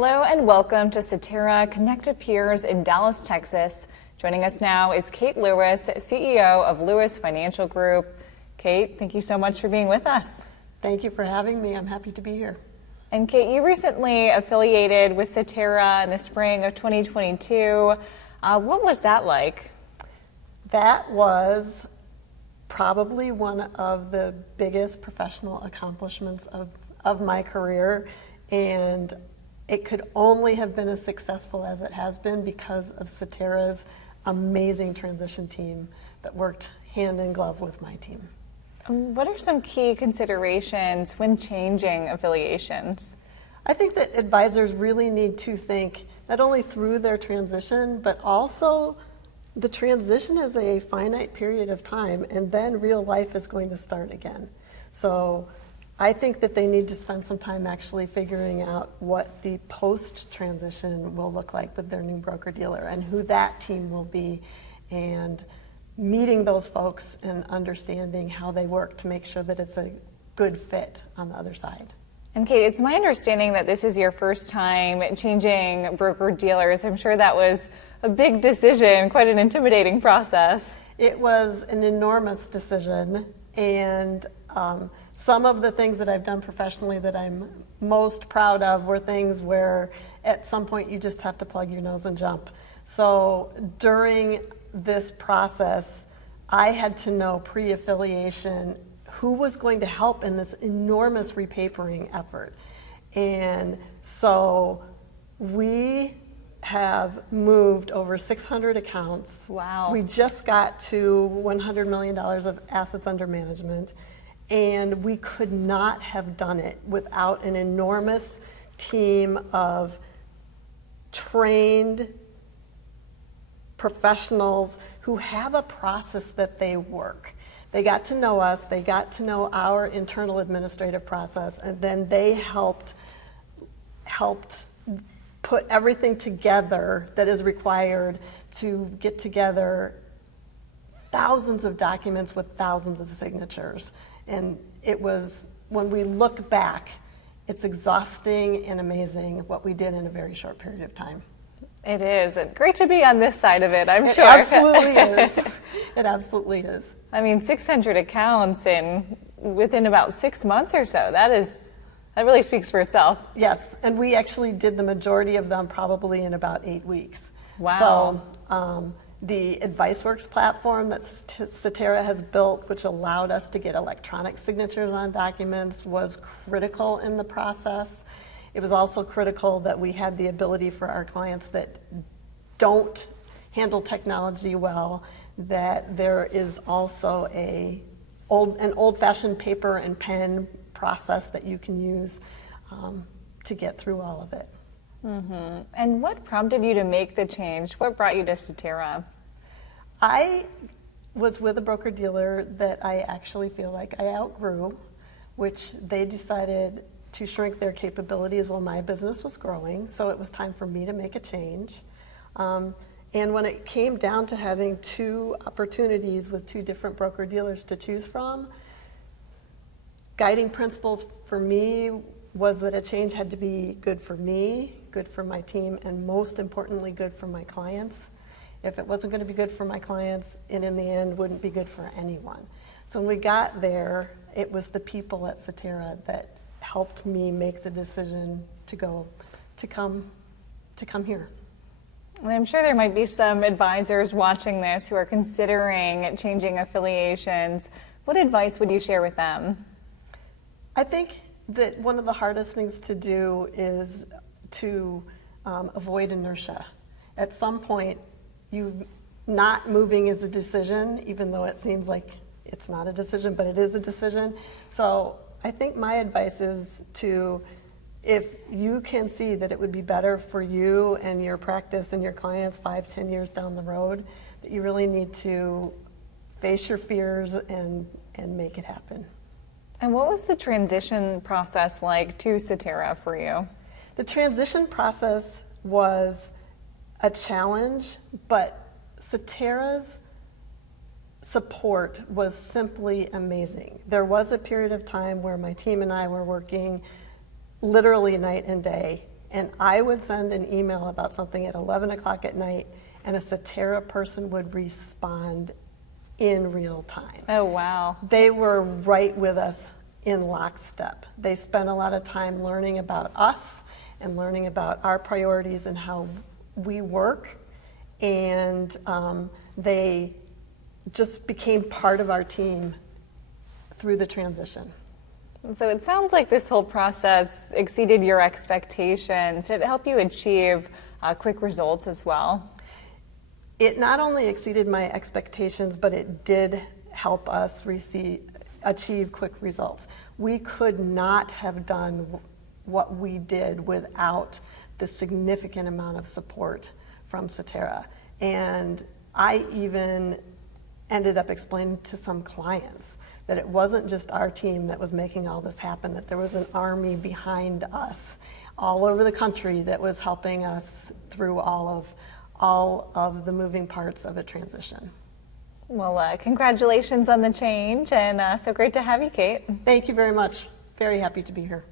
Hello and welcome to Cetera Connect to Peers in Dallas, Texas. Joining us now is Kate Lewis, CEO of Lewis Financial Group. Kate, thank you so much for being with us. Thank you for having me. I'm happy to be here. And Kate, you recently affiliated with Cetera in the spring of 2022. What was that like? That was probably one of the biggest professional accomplishments of my career, and it could only have been as successful as it has been because of Cetera's amazing transition team that worked hand in glove with my team. What are some key considerations when changing affiliations? I think that advisors really need to think not only through their transition, but also the transition is a finite period of time, and then real life is going to start again. So I think that they need to spend some time actually figuring out what the post-transition will look like with their new broker-dealer and who that team will be, and meeting those folks and understanding how they work to make sure that it's a good fit on the other side. And Kate, it's my understanding that this is your first time changing broker-dealers. I'm sure that was a big decision, quite an intimidating process. It was an enormous decision, and some of the things that I've done professionally that I'm most proud of were things where at some point you just have to plug your nose and jump. So during this process, I had to know pre-affiliation who was going to help in this enormous repapering effort. And so we have moved over 600 accounts. Wow. We just got to $100 million of assets under management. And we could not have done it without an enormous team of trained professionals who have a process that they work. They got to know us, they got to know our internal administrative process, and then they helped put everything together that is required to get together thousands of documents with thousands of signatures. And it was, when we look back, it's exhausting and amazing what we did in a very short period of time. It is. And great to be on this side of it, I'm sure. It absolutely is. It absolutely is. I mean, 600 accounts within about 6 months or so. That really speaks for itself. Yes, and we actually did the majority of them probably in about 8 weeks. Wow. So the AdviceWorks platform that Cetera has built, which allowed us to get electronic signatures on documents, was critical in the process. It was also critical that we had the ability for our clients that don't handle technology well, that there is also an old-fashioned paper and pen process that you can use to get through all of it. Mm-hmm. And what prompted you to make the change? What brought you to Cetera? I was with a broker-dealer that I actually feel like I outgrew, which they decided to shrink their capabilities while my business was growing, so it was time for me to make a change. And when it came down to having two opportunities with two different broker-dealers to choose from, guiding principles for me was that a change had to be good for me, good for my team, and most importantly, good for my clients. If it wasn't going to be good for my clients, it in the end wouldn't be good for anyone. So when we got there, it was the people at Cetera that helped me make the decision to come here. And I'm sure there might be some advisors watching this who are considering changing affiliations. What advice would you share with them? I think that one of the hardest things to do is to avoid inertia. At some point, not moving is a decision, even though it seems like it's not a decision, but it is a decision. So I think my advice is if you can see that it would be better for you and your practice and your clients 5-10 years down the road, that you really need to face your fears and make it happen. And what was the transition process like to Cetera for you? The transition process was a challenge, but Cetera's support was simply amazing. There was a period of time where my team and I were working literally night and day And I would send an email about something at 11 o'clock at night, and a Cetera person would respond in real time. Oh, wow. They were right with us in lockstep. They spent a lot of time learning about us and learning about our priorities and how we work, and they just became part of our team through the transition. So it sounds like this whole process exceeded your expectations. Did it help you achieve quick results as well? It not only exceeded my expectations, but it did help us achieve quick results. We could not have done what we did without the significant amount of support from Cetera. And I even ended up explaining to some clients that it wasn't just our team that was making all this happen, that there was an army behind us all over the country that was helping us through all of the moving parts of a transition. Well, congratulations on the change, and so great to have you, Kate. Thank you very much. Very happy to be here.